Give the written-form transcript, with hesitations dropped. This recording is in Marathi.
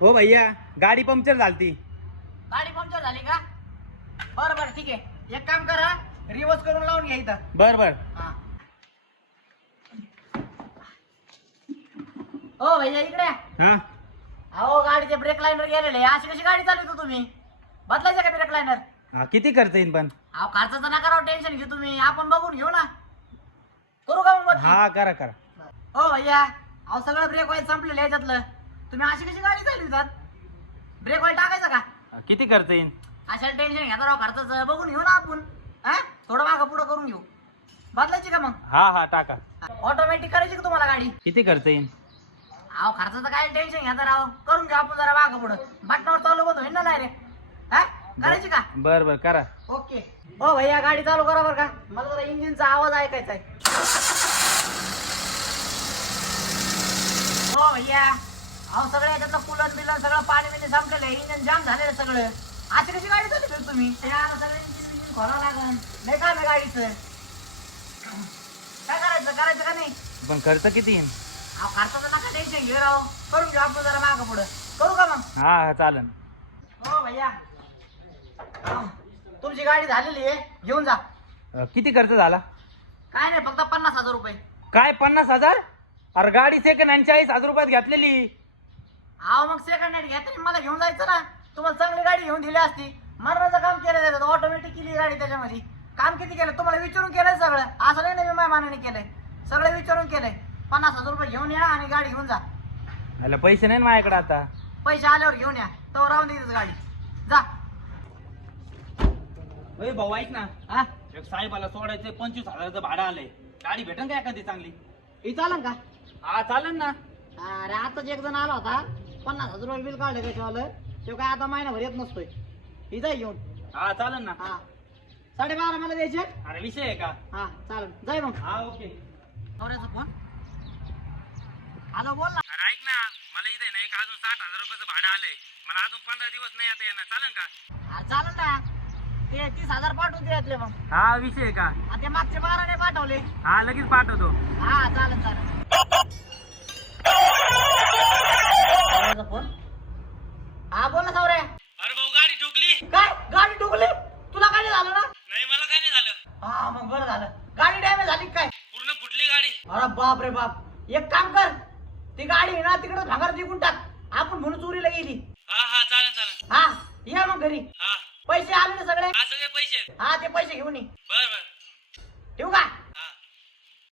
हो भैया गाडी पंक्चर झालती. गाडी पंक्चर झाली का? बरं बरं ठीक आहे, एक काम करा, रिवर्स करून लावून घ्या इथं. बर बर. हा. हो भैया इकडे. हा अहो गाडीचे ब्रेक लाईनर गेलेले, अशी कशी गाडी चालवतो तुम्ही? बदलायचं का ब्रेक लाईनर? हा किती खर्च येईन पण? अहो खर्चाचं नका राव, टेन्शन घेऊ तुम्ही, आपण बघून घेऊ ना. करू का मग? हा करा करा. हो भैया, अहो सगळं ब्रेक ऑइल संपलेलं याच्यातलं, तुम्ही अशी कशी गाडी चालवितात? ब्रेक ऑइल टाकायचं का? किती खर्च येईन? अशा टेन्शन घ्या राव, खर्चाचं बघून घेऊ ना आपण. हा थोडं मागं पुढं करून घेऊ. बदलायची का मग? हा हा टाका. ऑटोमॅटिक करायची का तुम्हाला गाडी? किती खर्च येईन? अहो खर्चाचं काय टेन्शन घ्या राव, करून घेऊ आपण जरा मागं पुढं, बटनावर चालू होतो ना डायरेक्ट. हा करायची का? बर बर करा. ओके. हो भैया गाडी चालू करा बरं का, मला जरा इंजिनचा आवाज ऐकायचा आहे. हो भैया, अहो सगळं याच्यातलं कुलन बिलन सगळं पाणी बिणी संपलेलं आहे, इंजिन जाम झालेलं आहे सगळं. अशी कशी गाडी चालू तुम्ही? त्याला सगळं इंजिन खोलावं लागेल, नाही काम आहे गाडीचं. काय करायचं का नाही? पण खर्च किती येईन? अहो खर्चाचं नका टेन्शन घेऊ राव, करून घेऊ आपण जरा मागं पुढं. करू का मग? हा हा चालन. हो भैया, तुमची गाडी झालेली आहे, घेऊन जा. किती खर्च झाला? काय नाही, फक्त 50,000 रुपये. काय 50,000? अरे गाडी सेकंड हँड 40,000 रुपयात घेतलेली. अहो मग सेकंड हँड घेता मला घेऊन जायचं ना, तुम्हाला चांगली गाडी घेऊन दिली असती. मरणाचं काम केलं त्याच्यात, ऑटोमॅटिक केली गाडी त्याच्यामध्ये. काम किती केलं तुम्हाला विचारून केलंय सगळं, असं नाही ना मी माझ्या मानाने केलंय, सगळं विचारून केलंय. 50,000 रुपये घेऊन या आणि गाडी घेऊन जा. मला पैसे नाही ना माझ्याकडे आता. पैसे आल्यावर घेऊन या, तो राहून देतच गाडी. जा. भाऊ ऐक ना, हा एक साहेबाला सोडायचं 25,000चं भाडं आलंय. गाडी भेटन का एखादी चांगली? ही चालन का? हा चालन ना. अरे आताच एक जण आला होता, 50,000 रुपये बिल काढलं त्याच्यावालं, तो काय आता महिनाभर येत नसतोय. ही जाय घेऊन. हा चालन ना. हा 12.5 मला द्यायचे. अरे विषय आहे का? हा चालेल, जाय मग. हा ओके. नवऱ्याचा फोन. हॅलो बोल ना. अरे ऐक ना, मला इथे ना एक अजून 60,000 रुपयाचं भाडं आलंय. मला अजून 15 दिवस नाही आता येणार, चालन का? हा, चालेल ना, ते 30,000 पाठवून द्यायतले मग. हा विषय आहे का? आणि ते मागचे 12 नाही पाठवले. हा लगेच पाठवतो. हा चालेल चालेल. नवऱ्याचा फोन. हा बोल ना सावऱ्या. अरे भाऊ गाडी ठोकली. काय गाडी डुबली? तुला काय नाही झालं ना? नाही मला काय नाही झालं. हा मग बरं झालं. गाडी डॅमेज झाली काय? पूर्ण फुटली गाडी. अरे बाप रे बाप, एक काम कर, ती गाडी आहे ना तिकडे भांगार जिंकून टाक, आपण म्हणून चोरीला गेली. हा हा चालन चालन. हा या मग घरी. हा पैसे आले ना सगळे? हा सगळे पैसे. हा ते पैसे घेऊन ये. बर बर. ठेवू का?